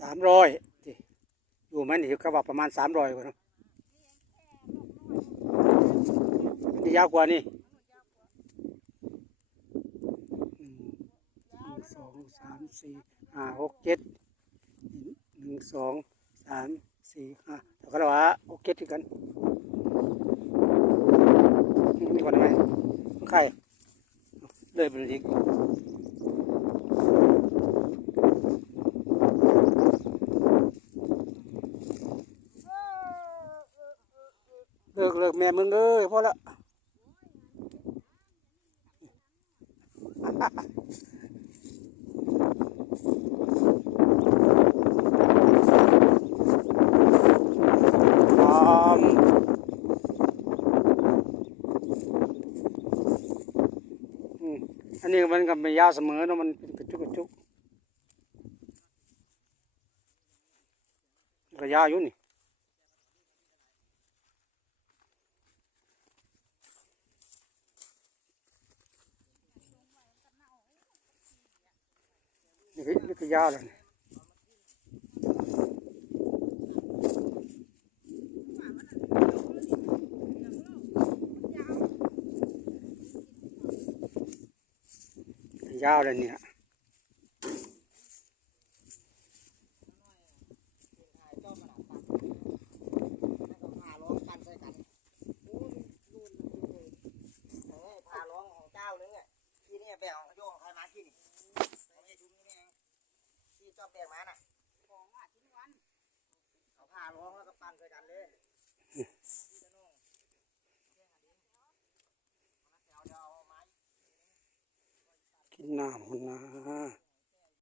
สามร้อยอยู่ไหมนี่ก็ว่าประมาณสามร้อยกว่าเนอะอันนี้ยาวกว่านี่หนึ่งสองสามสี่ห้าหกเจ็ดหนึ่งสองสามสี่ห้าแต่ก็เราว่าหกเจ็ดที่กันนี่ก่อนทำไมใครเลยไปเลยอีก เลิกเลิกแม่มึงเอ้ยพอละพร้อมอืมอันนี้มันก็ไม่ยาวเสมอเนาะมันเป็นกระจุกกระจุกก็ยาวอยู่นี่ นี่ ก็ยาวแล้วนี่ยาวเลยเนี่ย ผ่าร้องแล้วก็ปั้นด้วยกันเลยที่จะน้องแบ่งอันาม้กินน้ำมันนะ